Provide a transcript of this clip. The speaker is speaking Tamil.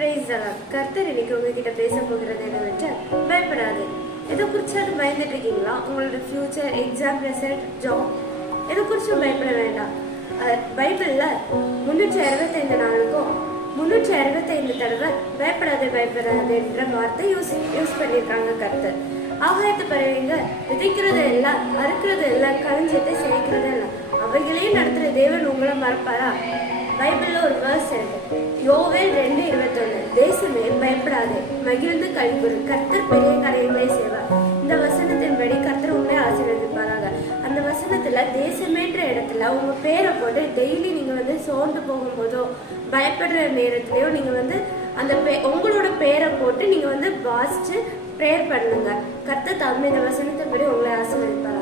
கர்த்தர் இன்னைக்கு உங்ககிட்ட பேச போகிறது என்னவென்றால், பயப்படாது. எதை குறிச்சாலும் பயந்துட்டு இருக்கீங்களா? உங்களோட ஃபியூச்சர், எக்ஸாம் ரிசல்ட், ஜாப், எதை குறிச்சும் பயப்பட வேண்டாம். பைபிள்ல 365 நாளுக்கும் 365 தடவை பயப்படாது பயப்படாது என்ற வார்த்தை யூஸ் பண்ணியிருக்காங்க கர்த்தர். ஆகாயத்து பறவைங்க விதைக்கிறது எல்லாம், அறுக்கிறது எல்லாம், களஞ்சியத்தை சேர்க்கிறது எல்லாம், அவைகளையும் நடத்துற தேவன் உங்களை மறப்பாரா? பைபிள்ல ஒரு வேர்ஸ் இருக்கு, யோவேல் 2:21. தேசமே பயப்படாது, மகிழ்ந்து கழிவுறு, கர்த்தர் பெரிய காரியங்களை செய்வார். இந்த வசனத்தின்படி கர்த்தர் உங்களை ஆசீர்வதிப்பாராங்க. அந்த வசனத்துல தேசமேன்ற இடத்துல உங்க பேரை போட்டு டெய்லி நீங்க சோர்ந்து போகும்போதோ பயப்படுற நேரத்திலயோ நீங்க அந்த உங்களோட பேரை போட்டு நீங்க வாசிச்சு ப்ரேயர் பண்ணுங்க. கர்த்தர் தாமே இந்த வசனத்தின்படி உங்களை ஆசீர்வதிப்பாரா.